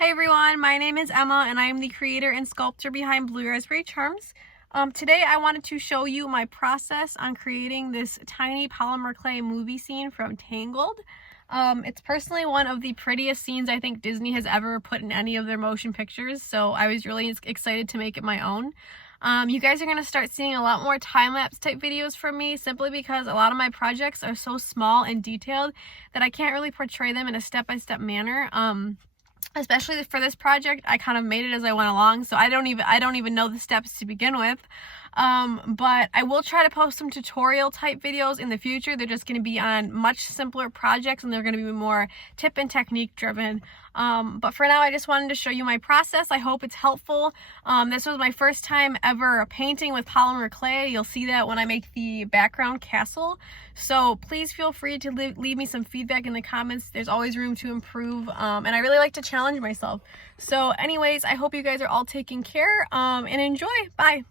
Hey everyone, my name is Emma and I am the creator and sculptor behind Blue Raspberry Charms. Today I wanted to show you my process on creating this tiny polymer clay movie scene from Tangled. It's personally one of the prettiest scenes I think Disney has ever put in any of their motion pictures, so I was really excited to make it my own. You guys are going to start seeing a lot more time-lapse type videos from me simply because a lot of my projects are so small and detailed that I can't really portray them in a step-by-step manner. Especially for this project, I kind of made it as I went along, so I don't even know the steps to begin with. But I will try to post some tutorial type videos in the future. They're just going to be on much simpler projects and they're going to be more tip and technique driven. But for now, I just wanted to show you my process. I hope it's helpful. This was my first time ever painting with polymer clay. You'll see that when I make the background castle. So please feel free to leave me some feedback in the comments. There's always room to improve. And I really like to challenge myself. So anyways, I hope you guys are all taking care and enjoy. Bye.